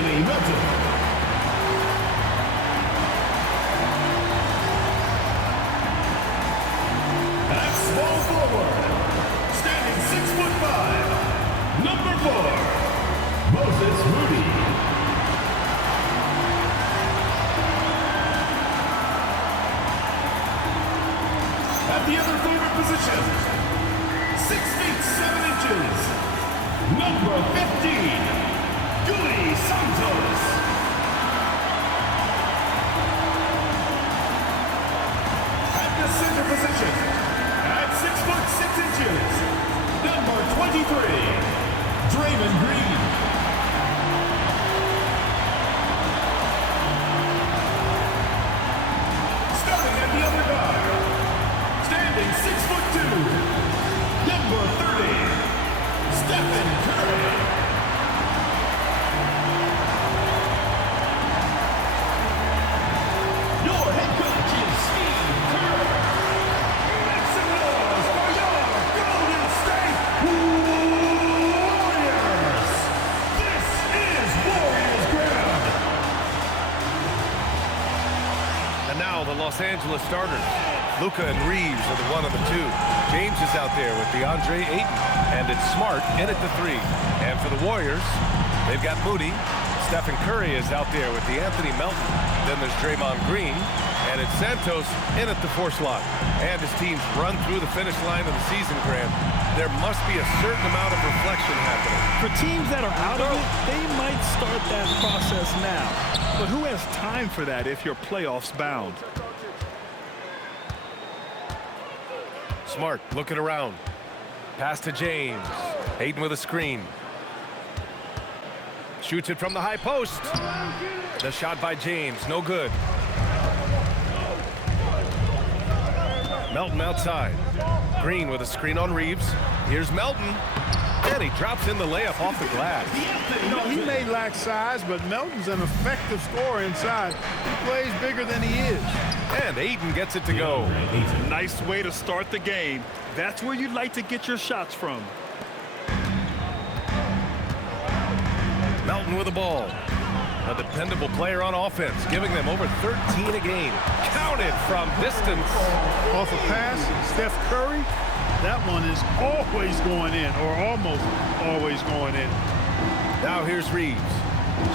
Anthony Melton. At small forward, standing 6'5", number 4, Moses Moody. At the other forward position, 6 feet 7 inches, number 15, Gully Santos. At the center position, at 6 foot 6 inches, number 23, Draymond Green. Starting at the other guard, standing 6'2", number 30, Stephen Curry. Your head coach is Steve Kerr. Make some noise for your Golden State Warriors. This is Warriors ground. And now the Los Angeles starters. Luka and Reeves are the 1 and the 2. James is out there with DeAndre Ayton. And it's Smart in at the 3. And for the Warriors, they've got Moody. Stephen Curry is out there with Anthony Melton. Then there's Draymond Green. And it's Santos in at the 4 slot. And his teams run through the finish line of the season, Grant. There must be a certain amount of reflection happening. For teams that are out of it, they might start that process now. But who has time for that if you're playoffs bound? Smart looking around. Pass to James. Ayton with a screen. Shoots it from the high post. The shot by James, no good. Melton outside. Green with a screen on Reeves. Here's Melton. And he drops in the layup off the glass. You know, he may lack size, but Melton's an effective scorer inside. He plays bigger than he is. And Ayton gets it to go. Nice way to start the game. That's where you'd like to get your shots from. Melton with the ball. A dependable player on offense, giving them over 13 a game. Counted from distance. Off a pass, Steph Curry, that one is always going in, or almost always going in. Now here's Reeves.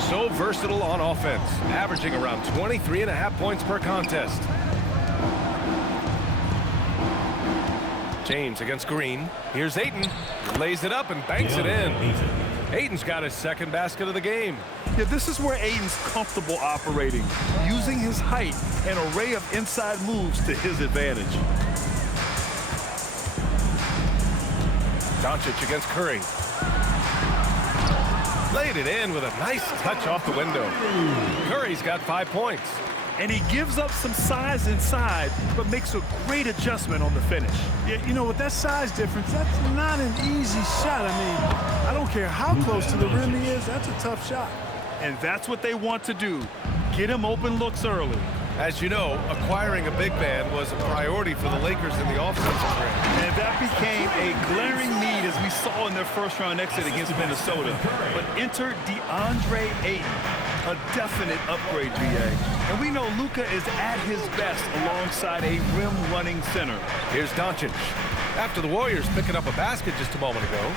So versatile on offense, averaging around 23.5 points per contest. James against Green. Here's Ayton. He lays it up and banks it in. Ayton's got his second basket of the game. Yeah, this is where Ayton's comfortable operating, using his height and array of inside moves to his advantage. Doncic against Curry. Laid it in with a nice touch off the window. Curry's got 5 points. And he gives up some size inside, but makes a great adjustment on the finish. Yeah, you know, with that size difference, that's not an easy shot. I mean, I don't care how close to the rim he is, that's a tough shot. And that's what they want to do. Get him open looks early. As you know, acquiring a big man was a priority for the Lakers in the offseason. And that became a glaring need as we saw in their first-round exit against Minnesota. But enter DeAndre Ayton, a definite upgrade, BA. And we know Luka is at his best alongside a rim-running center. Here's Doncic. After the Warriors picking up a basket just a moment ago.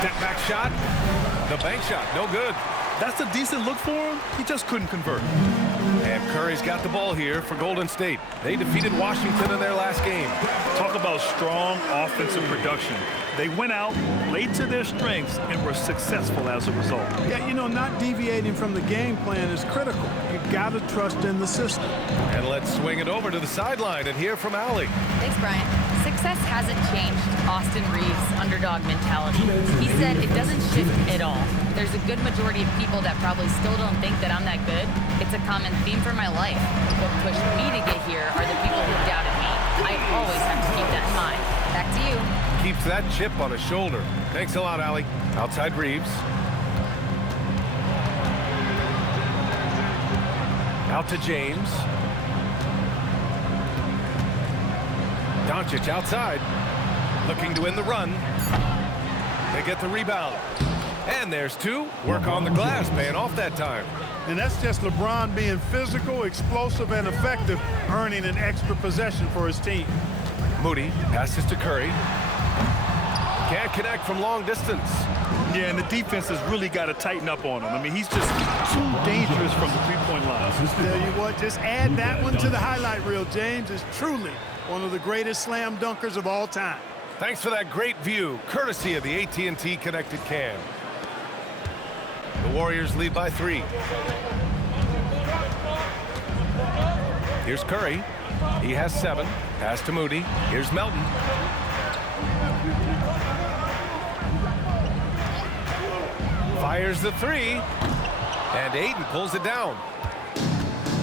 Step-back shot. The bank shot, no good. That's a decent look for him. He just couldn't convert. And Curry's got the ball here for Golden State. They defeated Washington in their last game. Talk about strong offensive production. They went out, played to their strengths, and were successful as a result. Yeah, you know, not deviating from the game plan is critical. You've got to trust in the system. And let's swing it over to the sideline and hear from Allie. Thanks, Brian. Success hasn't changed Austin Reeves' underdog mentality. He said it doesn't shift at all. There's a good majority of people that probably still don't think that I'm that good. It's a common theme for my life. What pushed me to get here are the people who doubted me. I always have to keep that in mind. Back to you. Keeps that chip on his shoulder. Thanks a lot, Allie. Outside Reeves. Out to James. Doncic outside. Looking to win the run. They get the rebound. And there's two. Work on the glass, paying off that time. And that's just LeBron being physical, explosive, and effective, earning an extra possession for his team. Moody passes to Curry. Can't connect from long distance. Yeah, and the defense has really got to tighten up on him. I mean, he's just too dangerous from the three-point line. Tell you what, just add that one to the highlight reel. James is truly one of the greatest slam dunkers of all time. Thanks for that great view, courtesy of the AT&T Connected Cam. The Warriors lead by 3. Here's Curry. He has 7. Pass to Moody. Here's Melton. Fires the 3. And Ayton pulls it down.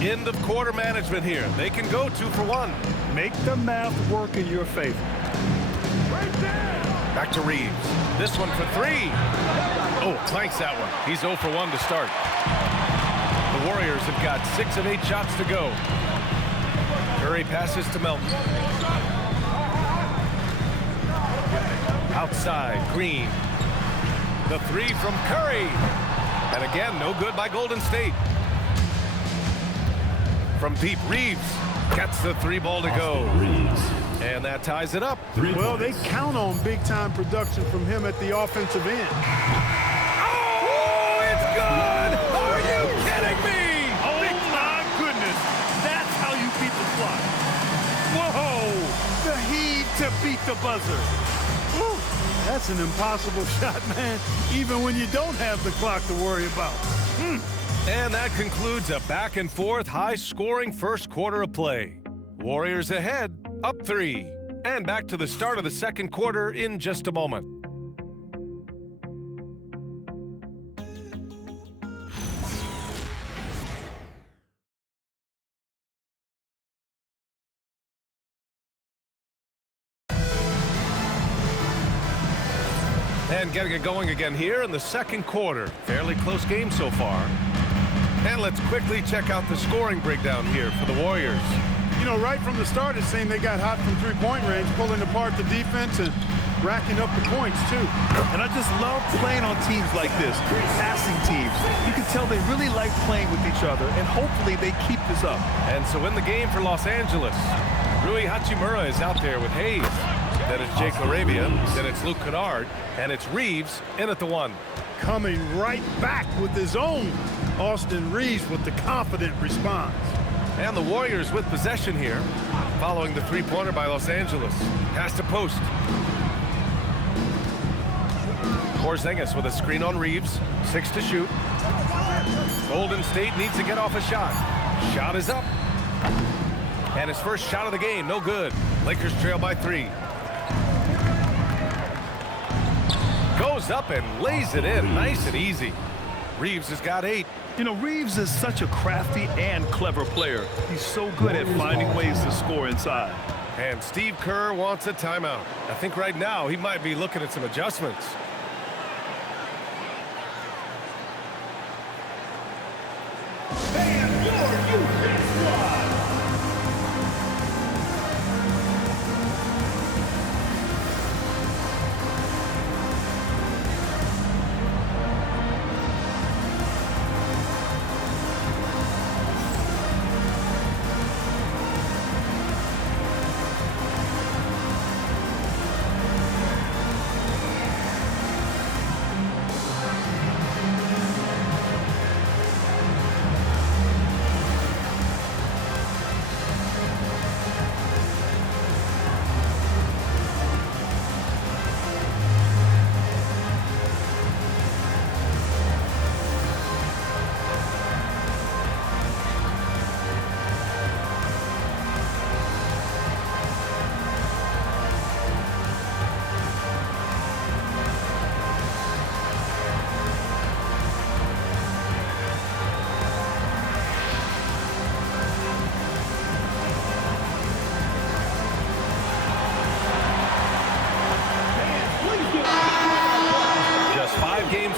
End of quarter management here. They can go 2 for 1. Make the math work in your favor. Back to Reeves. This one for 3. Oh, clanks that one. He's 0 for 1 to start. The Warriors have got 6 of 8 shots to go. Curry passes to Melton. Outside, Green. The 3 from Curry. And again, no good by Golden State. From deep, Reeves gets the 3 ball to go. And that ties it up. Well, they count on big-time production from him at the offensive end. Oh, it's good! Are you kidding me? Oh, my goodness. That's how you beat the clock. Whoa! The heave to beat the buzzer. Woo, that's an impossible shot, man, even when you don't have the clock to worry about. And that concludes a back-and-forth, high-scoring first quarter of play. Warriors ahead, up 3. And back to the start of the second quarter in just a moment. And getting it going again here in the second quarter. Fairly close game so far. And let's quickly check out the scoring breakdown here for the Warriors. You know, right from the start, it seemed they got hot from three-point range, pulling apart the defense and racking up the points, too. And I just love playing on teams like this, passing teams. You can tell they really like playing with each other, and hopefully they keep this up. And so in the game for Los Angeles, Rui Hachimura is out there with Hayes. Then it's Jake LaRavia. Then it's Luke Kennard. And it's Reeves in at the 1. Coming right back with his own. Austin Reeves with the confident response. And the Warriors with possession here, following the three-pointer by Los Angeles. Pass to post. Porzingis with a screen on Reeves. 6 to shoot. Golden State needs to get off a shot. Shot is up. And his first shot of the game, no good. Lakers trail by 3. Goes up and lays it in, nice and easy. Reeves has got 8. You know, Reeves is such a crafty and clever player. He's so good at finding ways to score inside. And Steve Kerr wants a timeout. I think right now he might be looking at some adjustments. And your USA squad.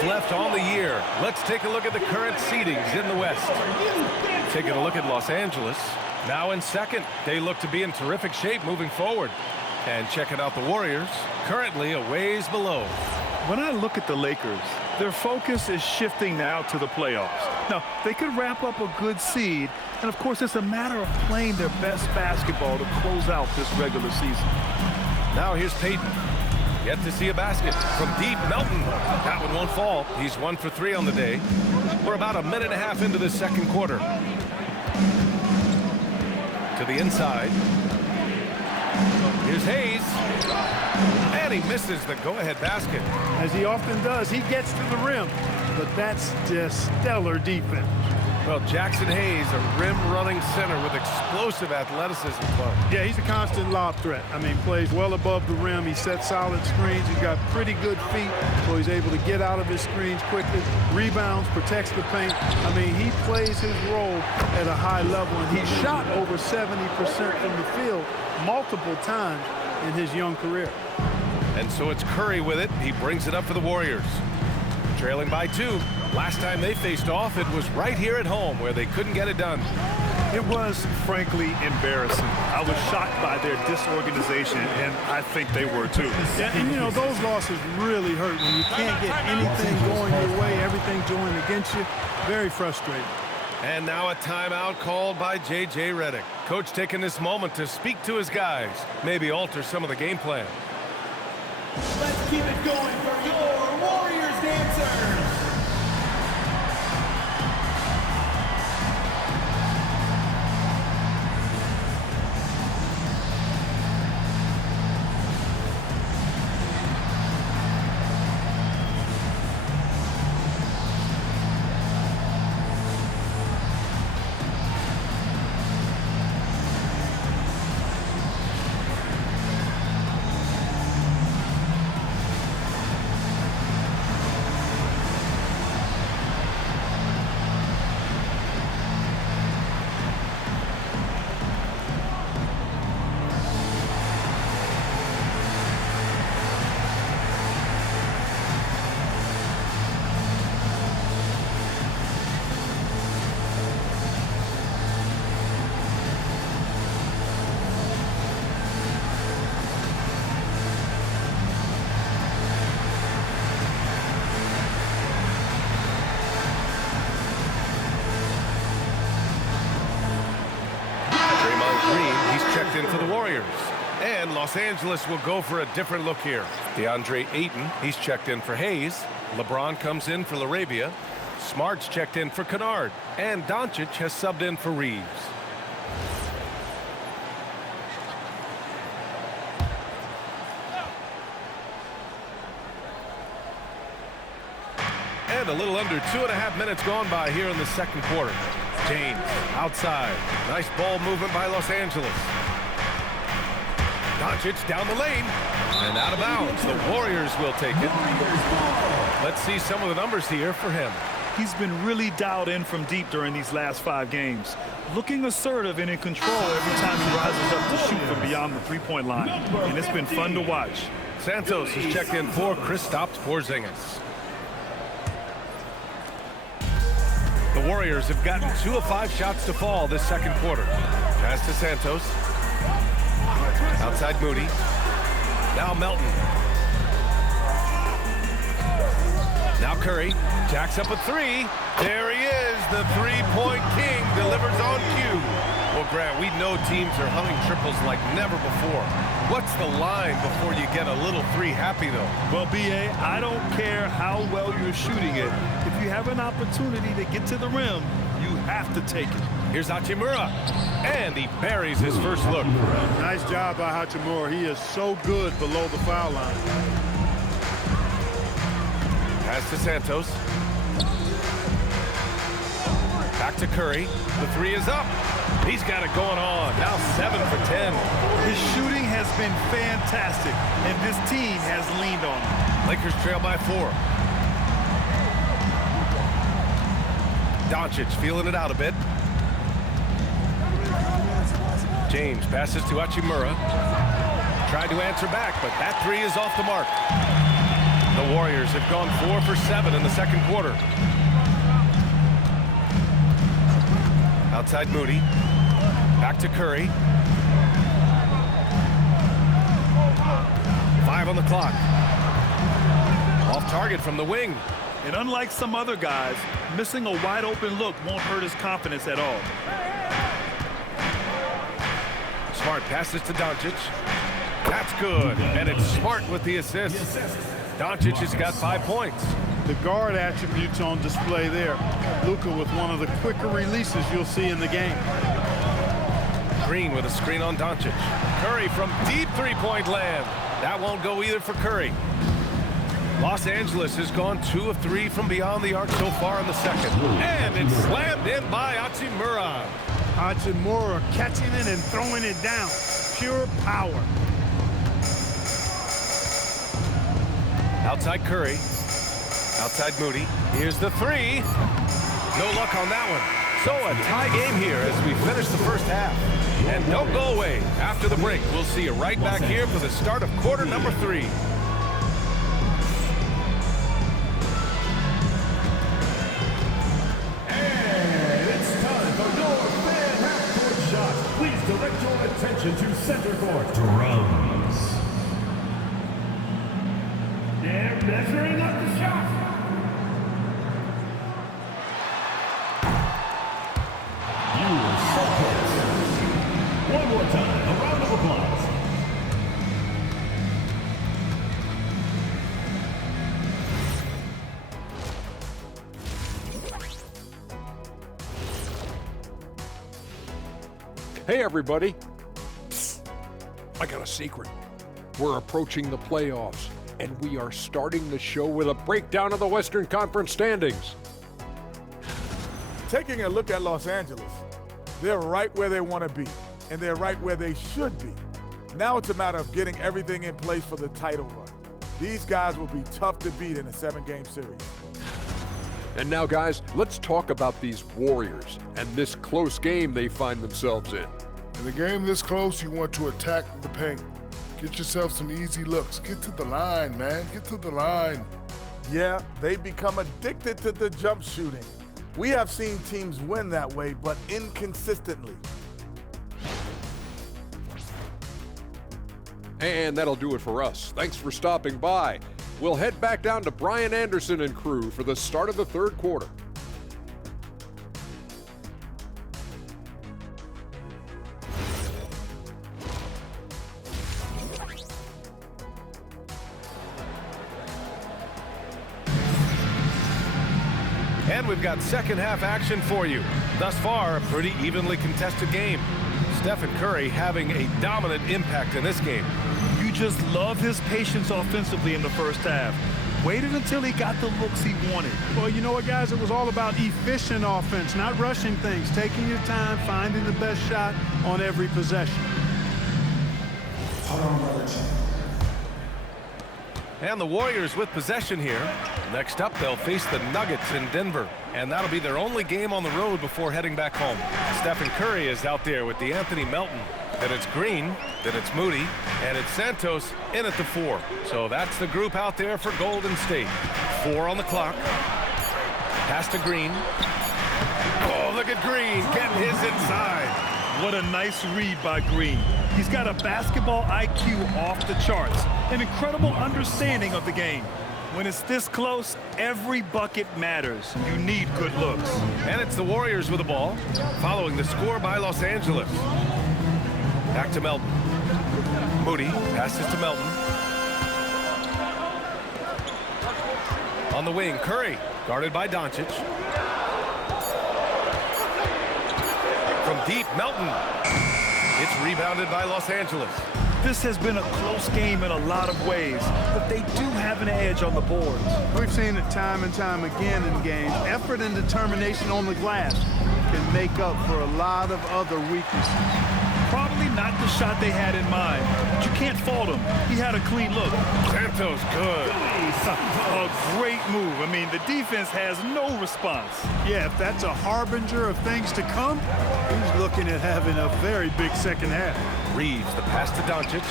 Left on the year. Let's take a look at the current seedings in the West. Taking a look at Los Angeles. Now in second. They look to be in terrific shape moving forward. And checking out the Warriors. Currently a ways below. When I look at the Lakers, their focus is shifting now to the playoffs. Now, they could wrap up a good seed, and of course, it's a matter of playing their best basketball to close out this regular season. Now here's Peyton. Yet to see a basket from deep. Melton. That one won't fall. He's 1 for 3 on the day. We're about a minute and a half into the second quarter. To the inside. Here's Hayes. And he misses the go-ahead basket. As he often does, he gets to the rim, but that's just stellar defense. Well, Jackson Hayes, a rim-running center with explosive athleticism. Yeah, he's a constant lob threat. I mean, plays well above the rim. He sets solid screens. He's got pretty good feet, so he's able to get out of his screens quickly, rebounds, protects the paint. I mean, he plays his role at a high level, and he shot over 70% from the field multiple times in his young career. And so it's Curry with it. He brings it up for the Warriors. Trailing by 2. Last time they faced off, it was right here at home where they couldn't get it done. It was, frankly, embarrassing. I was shocked by their disorganization, and I think they were too. Yeah, and, you know, those losses really hurt when you can't get anything going your way, everything's going against you. Very frustrating. And now a timeout called by J.J. Redick. Coach taking this moment to speak to his guys, maybe alter some of the game plan. Let's keep it going for your Warriors dancers. In for the Warriors. And Los Angeles will go for a different look here. DeAndre Ayton, he's checked in for Hayes. LeBron comes in for LaRavia. Smart's checked in for Kennard. And Doncic has subbed in for Reeves. And a little under 2.5 minutes gone by here in the second quarter. James outside. Nice ball movement by Los Angeles. Doncic down the lane and out of bounds. The Warriors will take it. Let's see some of the numbers here for him. He's been really dialed in from deep during these last 5 games. Looking assertive and in control every time he rises up to shoot from beyond the three-point line. And it's been fun to watch. Santos has checked in for Kristaps Porzingis. The Warriors have gotten 2 of 5 shots to fall this second quarter. Pass to Santos. Outside Moody. Now Melton. Now Curry. Jacks up a 3. There he is. The three-point king delivers on cue. Well, Grant, we know teams are humming triples like never before. What's the line before you get a little 3 happy, though? Well, B.A., I don't care how well you're shooting it. If you have an opportunity to get to the rim, you have to take it. Here's Hachimura, and he buries his first look. Nice job by Hachimura. He is so good below the foul line. Pass to Santos. Back to Curry. The 3 is up. He's got it going on. Now 7 for 10. His shooting has been fantastic, and this team has leaned on him. Lakers trail by 4. Doncic feeling it out a bit. James passes to Hachimura. Tried to answer back, but that 3 is off the mark. The Warriors have gone 4 for 7 in the second quarter. Outside Moody. Back to Curry. 5 on the clock. target from the wing. And unlike some other guys, missing a wide open look won't hurt his confidence at all. Smart passes to Doncic. That's good, and it's Smart with the assist. Doncic has got 5 points. The guard attributes on display there. Luka with one of the quicker releases you'll see in the game. Green with a screen on Doncic. Curry from deep three-point land. That won't go either for Curry. Los Angeles has gone 2 of 3 from beyond the arc so far in the second. And it's slammed in by Hachimura. Hachimura catching it and throwing it down. Pure power. Outside Curry. Outside Moody. Here's the three. No luck on that one. So a tie game here as we finish the first half. And don't go away. After the break, we'll see you right back here for the start of quarter number 3. And it's time for your fan half-court shot. Please direct your attention to center court. Drums. They're measuring up the shot. One more time, a round of applause. Hey everybody. Psst. I got a secret. We're approaching the playoffs, and we are starting the show with a breakdown of the Western Conference standings. Taking a look at Los Angeles, they're right where they want to be, and they're right where they should be. Now it's a matter of getting everything in place for the title run. These guys will be tough to beat in a 7-game series. And now, guys, let's talk about these Warriors and this close game they find themselves in. In a game this close, you want to attack the paint. Get yourself some easy looks. Get to the line, man. Get to the line. Yeah, they become addicted to the jump shooting. We have seen teams win that way, but inconsistently. And that'll do it for us. Thanks for stopping by. We'll head back down to Brian Anderson and crew for the start of the third quarter. And we've got second half action for you. Thus far, a pretty evenly contested game. Stephen Curry having a dominant impact in this game. You just love his patience offensively in the first half. Waited until he got the looks he wanted. Well, you know what, guys? It was all about efficient offense, not rushing things, taking your time, finding the best shot on every possession. And the Warriors with possession here. Next up, they'll face the Nuggets in Denver. And that'll be their only game on the road before heading back home. Stephen Curry is out there with DeAnthony Melton. Then it's Green, then it's Moody, and it's Santos in at the 4. So that's the group out there for Golden State. 4 on the clock. Pass to Green. Oh, look at Green getting his inside. What a nice read by Green. He's got a basketball IQ off the charts. An incredible understanding of the game. When it's this close, every bucket matters. You need good looks. And it's the Warriors with the ball, following the score by Los Angeles. Back to Melton. Moody passes to Melton. On the wing, Curry, guarded by Doncic. From deep, Melton. It's rebounded by Los Angeles. This has been a close game in a lot of ways, but they do have an edge on the boards. We've seen it time and time again in games. Effort and determination on the glass can make up for a lot of other weaknesses. Probably not the shot they had in mind, but you can't fault him. He had a clean look. Santos good. A great move. I mean, the defense has no response. Yeah, if that's a harbinger of things to come, he's looking at having a very big second half. Reeves, the pass to Doncic.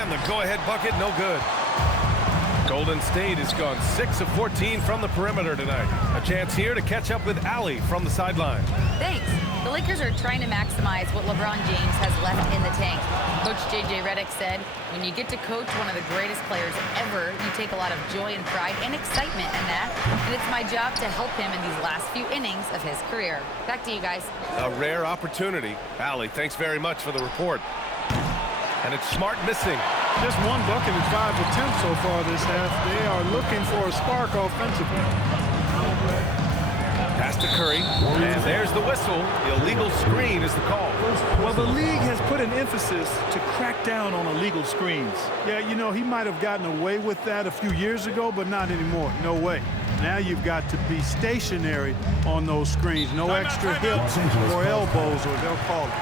And the go-ahead bucket, no good. Golden State has gone 6 of 14 from the perimeter tonight. A chance here to catch up with Allie from the sideline. Thanks. The Lakers are trying to maximize what LeBron James has left in the tank. Coach J.J. Redick said, when you get to coach one of the greatest players ever, you take a lot of joy and pride and excitement in that. And it's my job to help him in these last few innings of his career. Back to you guys. A rare opportunity. Allie, thanks very much for the report. And it's Smart missing. Just one bucket and 5 attempts so far this half. They are looking for a spark offensively. Pass to Curry, and there's the whistle. Illegal screen is the call. Well, the league has put an emphasis to crack down on illegal screens. Yeah, you know, he might have gotten away with that a few years ago, but not anymore. No way. Now you've got to be stationary on those screens. No extra hips or elbows, or they'll call it.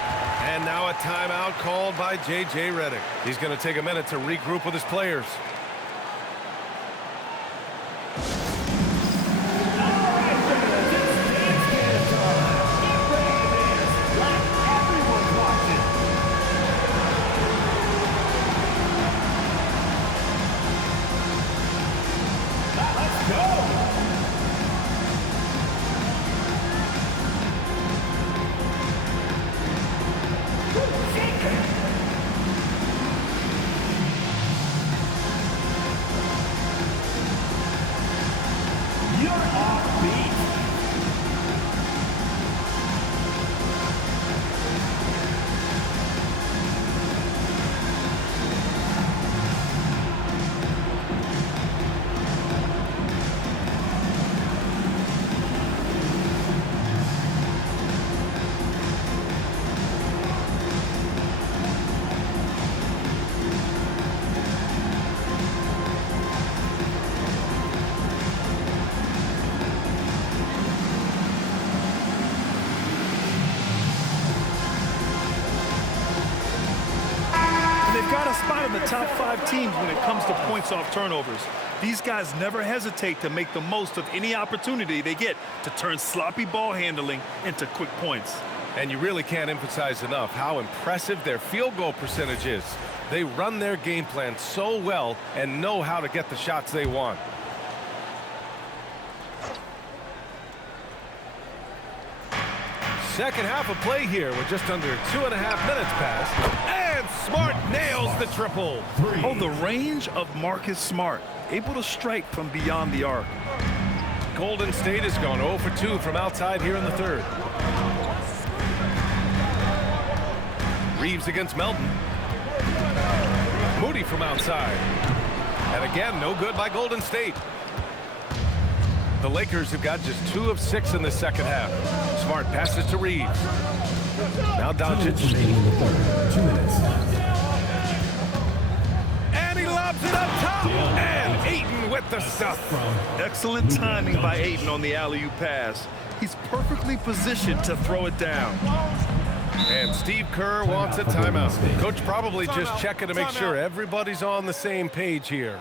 And now a timeout called by J.J. Redick. He's going to take a minute to regroup with his players. The top 5 teams when it comes to points off turnovers. These guys never hesitate to make the most of any opportunity they get to turn sloppy ball handling into quick points. And you really can't emphasize enough how impressive their field goal percentage is. They run their game plan so well and know how to get the shots they want. Second half of play here with just under 2.5 minutes passed. And Smart nails the triple. Oh, the range of Marcus Smart, able to strike from beyond the arc. Golden State has gone 0 for 2 from outside here in the third. Reeves against Melton. Moody from outside. And again, no good by Golden State. The Lakers have got just 2 of 6 in the second half. Smart passes to Reeves. Now Doncic. 2 minutes. And he lobs it up top. And Ayton with the stuff. Excellent timing by Ayton on the alley-oop pass. He's perfectly positioned to throw it down. And Steve Kerr wants a timeout. Coach probably just checking to make sure everybody's on the same page here.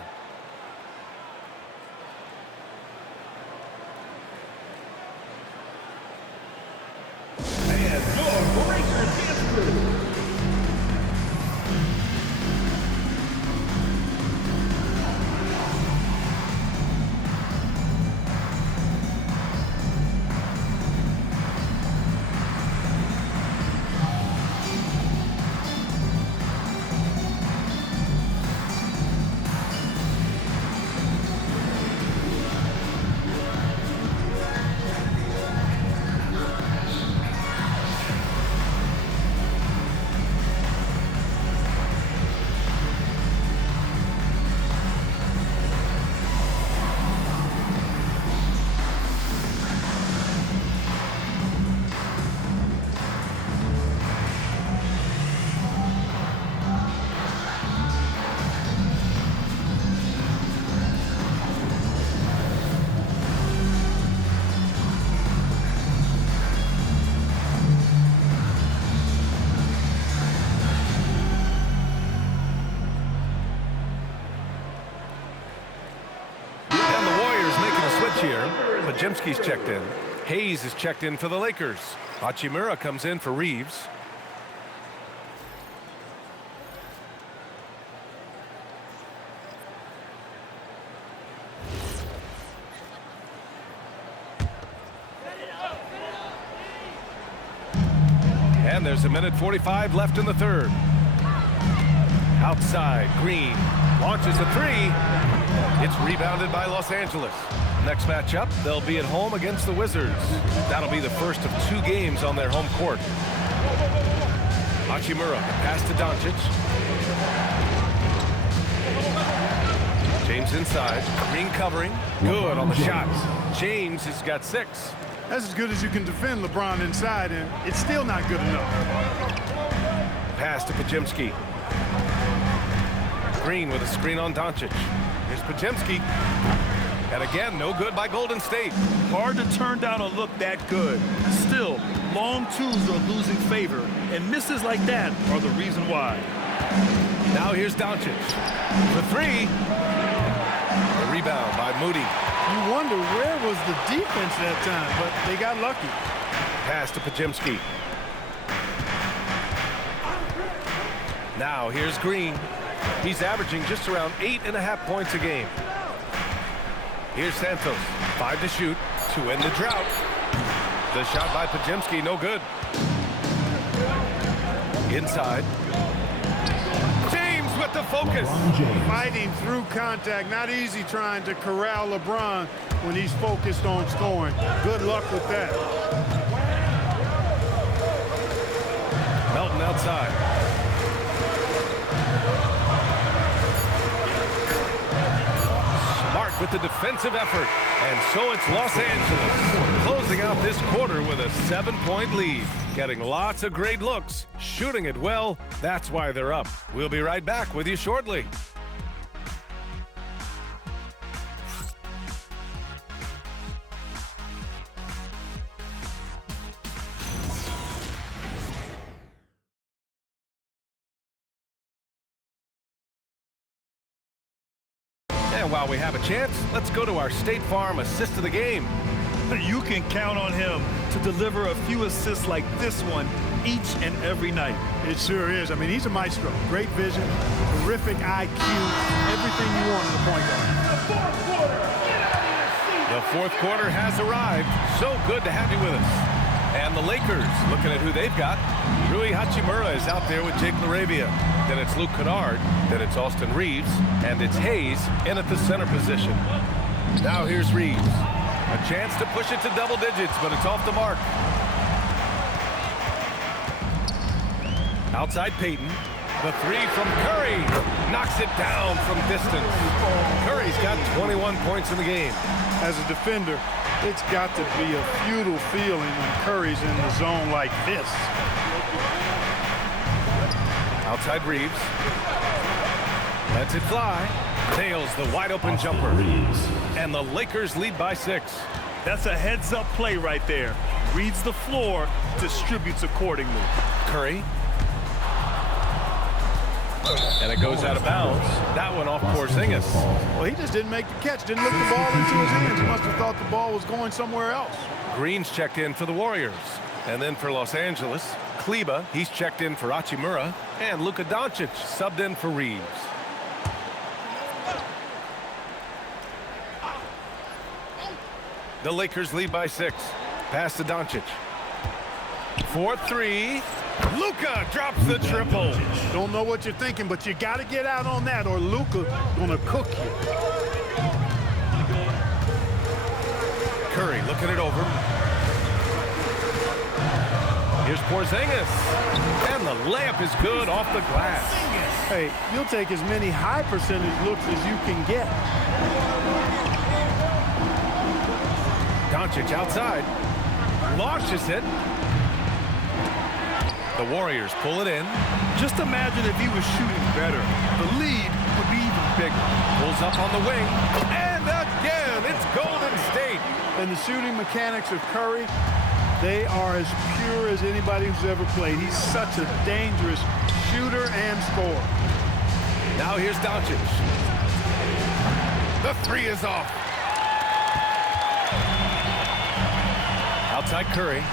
Jimsky's checked in. Hayes is checked in for the Lakers. Hachimura comes in for Reeves. And there's a minute 45 left in the third. Outside, Green launches a three. It's rebounded by Los Angeles. Next matchup, they'll be at home against the Wizards. That'll be the first of 2 games on their home court. Hachimura, pass to Doncic. James inside. Green covering. Good on the shots. James has got 6. That's as good as you can defend LeBron inside, and it's still not good enough. Pass to Podziemski. Green with a screen on Doncic. Here's Podziemski. And again, no good by Golden State. Hard to turn down a look that good. Still, long twos are losing favor, and misses like that are the reason why. Now here's Doncic. The three. A rebound by Moody. You wonder where was the defense that time, but they got lucky. Pass to Podziemski. Now here's Green. He's averaging just around 8.5 points a game. Here's Santos. 5 to shoot to end the drought. The shot by Podziemski, no good. Inside. James with the focus. Fighting through contact. Not easy trying to corral LeBron when he's focused on scoring. Good luck with that. Melton outside. With the defensive effort. And so it's Los Angeles closing out this quarter with a 7-point lead. Getting lots of great looks, shooting it well. That's why they're up. We'll be right back with you shortly. And while we have a chance, let's go to our State Farm assist of the game. You can count on him to deliver a few assists like this one each and every night. It sure is. I mean, he's a maestro. Great vision, terrific IQ, everything you want in a point guard. The fourth quarter has arrived. So good to have you with us. And the Lakers, looking at who they've got. Rui Hachimura is out there with Jake LaRavia. Then it's Luke Kennard. Then it's Austin Reeves. And it's Hayes in at the center position. Now here's Reeves. A chance to push it to double digits, but it's off the mark. Outside Payton. The three from Curry. Knocks it down from distance. Curry's got 21 points in the game. As a defender, it's got to be a futile feeling when Curry's in the zone like this. Outside Reeves. Lets it fly. Nails the wide open jumper. And the Lakers lead by 6. That's a heads-up play right there. Reads the floor, distributes accordingly. Curry. And it goes out of bounds. That one off Porzingis. Well, he just didn't make the catch. Didn't look the ball into his hands. He must have thought the ball was going somewhere else. Green's checked in for the Warriors. And then for Los Angeles, Kleba, he's checked in for Hachimura. And Luka Doncic subbed in for Reeves. The Lakers lead by 6. Pass to Doncic. 4-3. Luka drops the triple. Don't know what you're thinking, but you got to get out on that or Luka gonna cook you. Curry looking it over. Here's Porzingis. And the layup is good off the glass. Hey, you'll take as many high percentage looks as you can get. Doncic outside. Launches it. The Warriors pull it in. Just imagine if he was shooting better. The lead would be even bigger. Pulls up on the wing. And again, it's Golden State. And the shooting mechanics of Curry, they are as pure as anybody who's ever played. He's such a dangerous shooter and scorer. Now here's Doncic. The three is off. Outside Curry.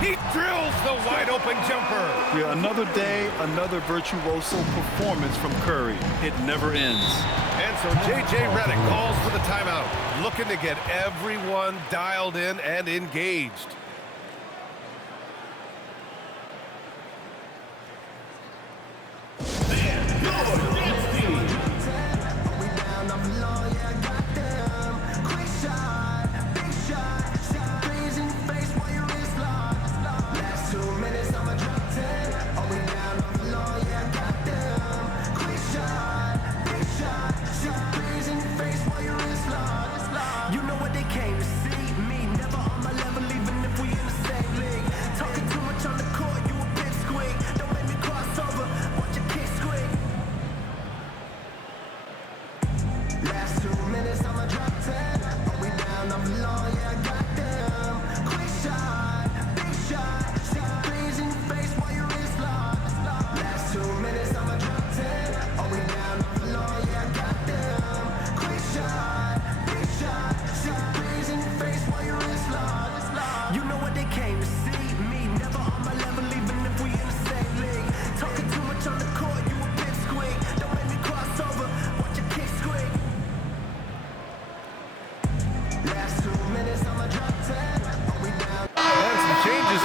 He drills the wide open jumper. Yeah, another day, another virtuoso performance from Curry. It never ends. And so J.J. Redick calls for the timeout, looking to get everyone dialed in and engaged.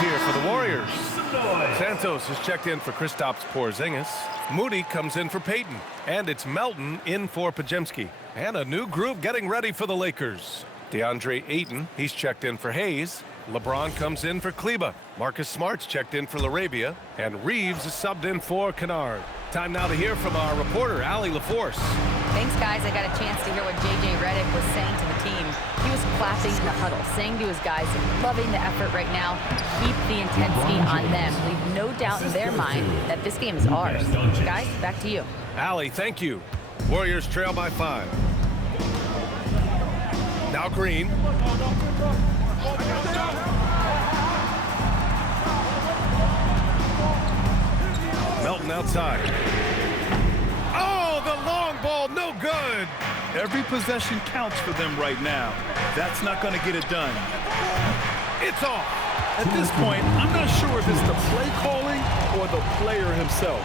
here for the Warriors. Santos is checked in for Kristaps Porzingis. Moody comes in for Payton. And it's Melton in for Pajemski. And a new group getting ready for the Lakers. DeAndre Ayton, he's checked in for Hayes. LeBron comes in for Kleba. Marcus Smart's checked in for LaRavia. And Reeves is subbed in for Kennard. Time now to hear from our reporter, Allie LaForce. Thanks, guys. I got a chance to hear what J.J. Redick was saying to the team. He was clapping in the huddle, saying to his guys, loving the effort right now. Keep the intensity on them. Leave no doubt in their mind that this game is ours. Guys, back to you. Allie, thank you. Warriors trail by 5. Now Green. Melton outside. Oh, the long ball, no good. Every possession counts for them right now. That's not going to get it done. It's off. At this point, I'm not sure if it's the play calling or the player himself.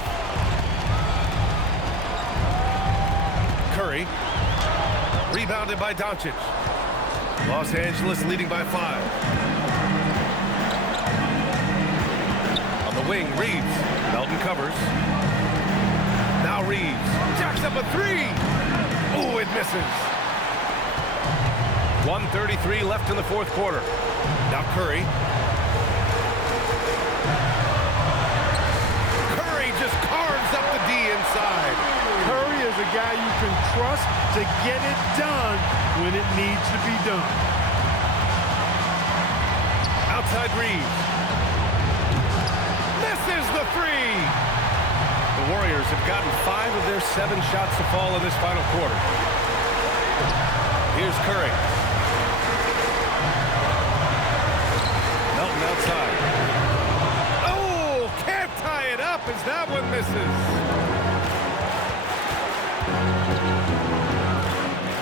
Curry. Rebounded by Doncic. Los Angeles leading by 5. On the wing, Reeves. Melton covers. Now Reeves. Jacks up a 3. Oh, it misses. 1:33 left in the fourth quarter. Now Curry. Curry just carves up the D inside. Curry is a guy you can trust to get it done when it needs to be done. Outside Reeves. Misses the 3. The Warriors have gotten 5 of their 7 shots to fall in this final quarter. Here's Curry. Melton outside. Oh, can't tie it up as that one misses.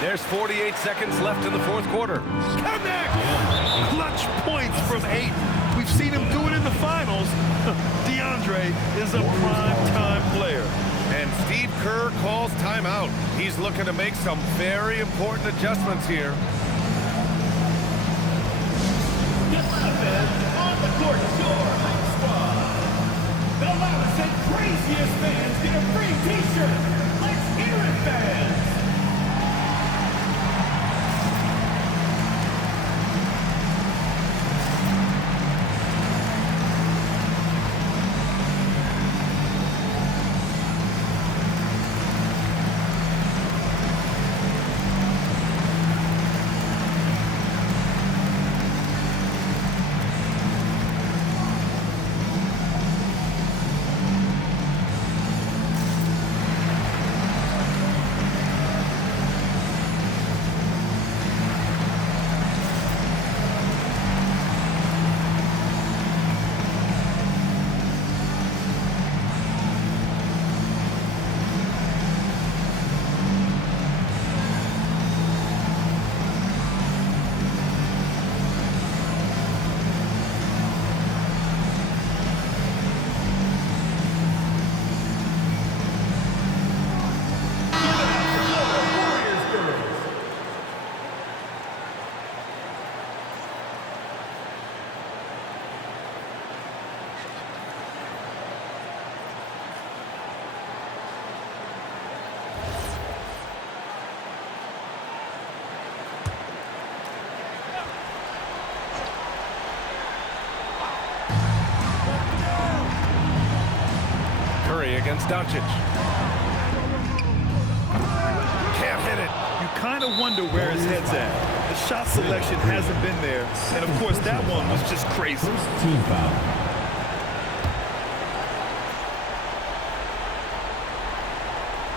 There's 48 seconds left in the fourth quarter. Connect! Clutch points from Ayton. We've seen him do it in the finals. DeAndre is a prime-time player. And Steve Kerr calls timeout. He's looking to make some very important adjustments here. On the court, your home squad. The loudest and craziest fans get a free t-shirt. Let's hear it, fans. Against Doncic. Can't hit it. You kind of wonder where his head's at. The shot selection hasn't been there. And, of course, that one was just crazy. Team foul.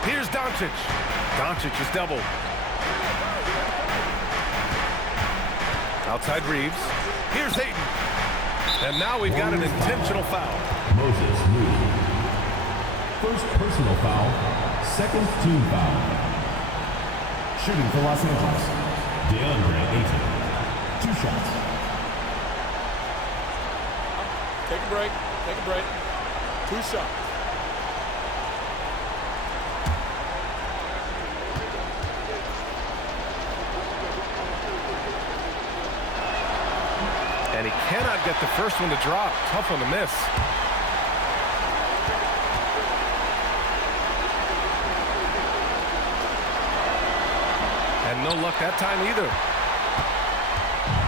Here's Doncic. Doncic is doubled. Outside Reeves. Here's Ayton. And now we've got an intentional foul. Moses Moody. First personal foul, second team foul. Shooting for Los Angeles, DeAndre Ayton. 2 shots. Take a break. Take a break. 2 shots. And he cannot get the first one to drop. Tough one to miss. And no luck that time either.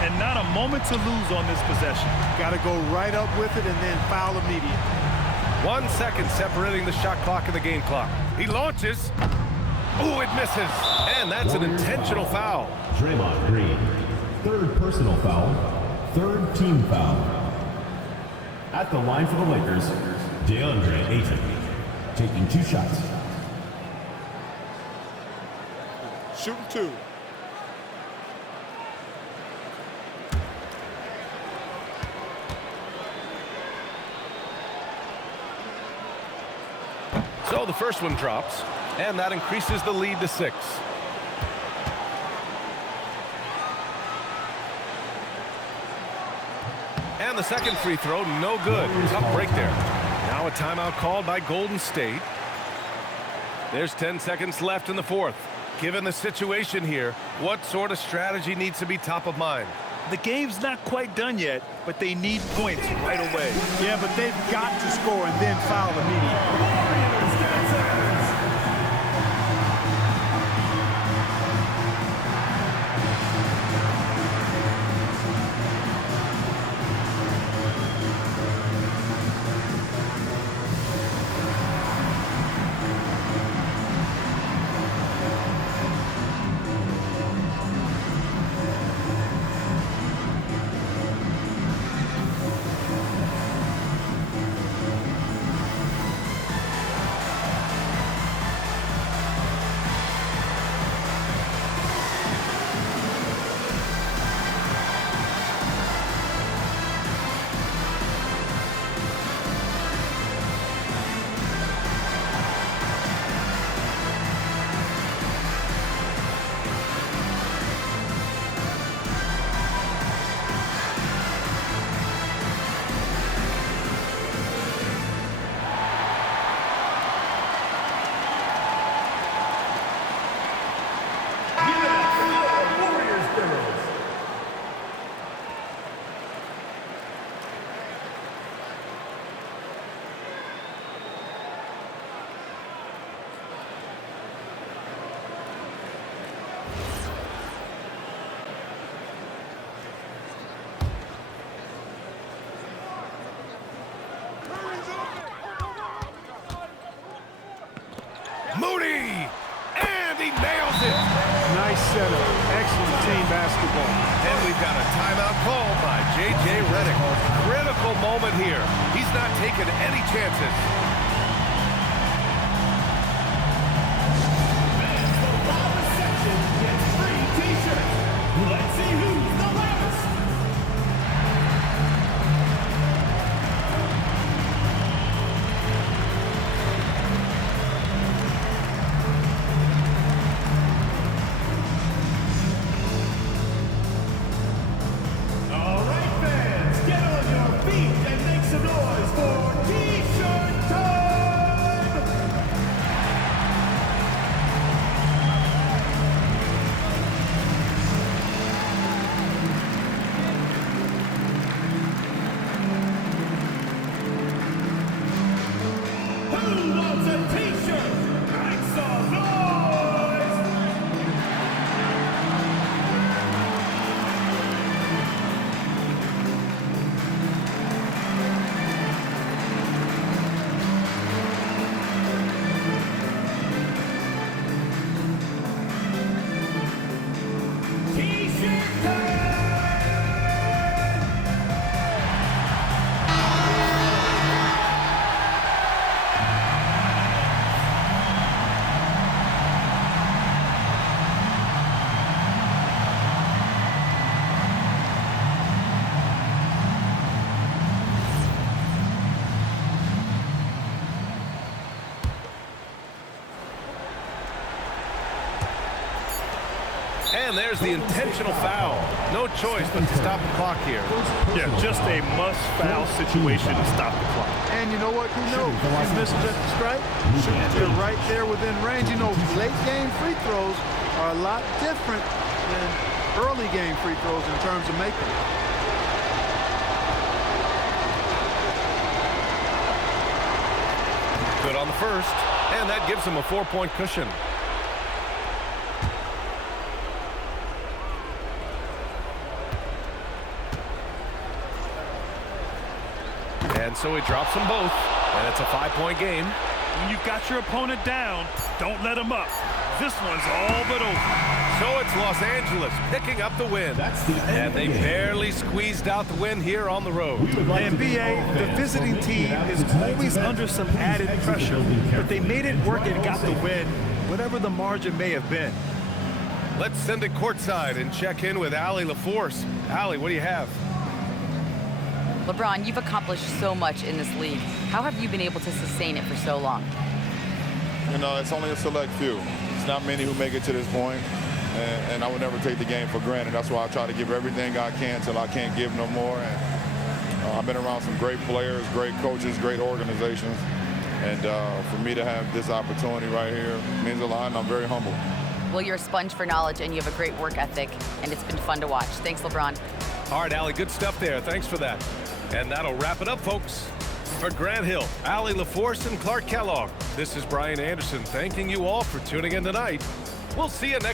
And not a moment to lose on this possession. Got to go right up with it and then foul immediately. 1 second separating the shot clock and the game clock. He launches. Ooh, it misses. And that's an intentional foul. Draymond Green, third personal foul, third team foul. At the line for the Lakers, DeAndre Ayton, taking 2 shots. Shooting 2. So the first one drops, and that increases the lead to 6. And the second free throw, no good. Tough break there. Now a timeout called by Golden State. There's 10 seconds left in the fourth. Given the situation here, what sort of strategy needs to be top of mind? The game's not quite done yet, but they need points right away. Yeah, but they've got to score and then foul immediately. Moody! And he nails it! Nice setup. Excellent team basketball. And we've got a timeout called by J.J. Redick. Critical moment here. He's not taking any chances. Fans from the bottom section gets free t-shirts. Let's see who's the loudest. All right, fans, get on your feet and make some noise for t-shirt time. Who wants a t-shirt? Make some noise! T-shirt time! And there's the intentional foul. No choice but to stop the clock here. Yeah, just a must-foul situation to stop the clock. And you know what? Who knows? If he misses at the stripe, they're right there within range. You know, late game free throws are a lot different than early game free throws in terms of making it. on the first, and that gives him a 4-point cushion. And so he drops them both, and it's a 5-point game. When you've got your opponent down, don't let him up. This one's all but over. So it's Los Angeles picking up the win. And they barely squeezed out the win here on the road. And BA, the visiting team is always under some added pressure, but they made it work and got the win, whatever the margin may have been. Let's send it courtside and check in with Allie LaForce. Allie, what do you have? LeBron, you've accomplished so much in this league. How have you been able to sustain it for so long? You know, it's only a select few. It's not many who make it to this point, and I would never take the game for granted. That's why I try to give everything I can till I can't give no more. And I've been around some great players, great coaches, great organizations, and for me to have this opportunity right here means a lot, and I'm very humble. Well, you're a sponge for knowledge, and you have a great work ethic, and it's been fun to watch. Thanks, LeBron. All right, Allie, good stuff there. Thanks for that. And that'll wrap it up, folks. For Grant Hill, Allie LaForce, and Clark Kellogg, this is Brian Anderson thanking you all for tuning in tonight. We'll see you next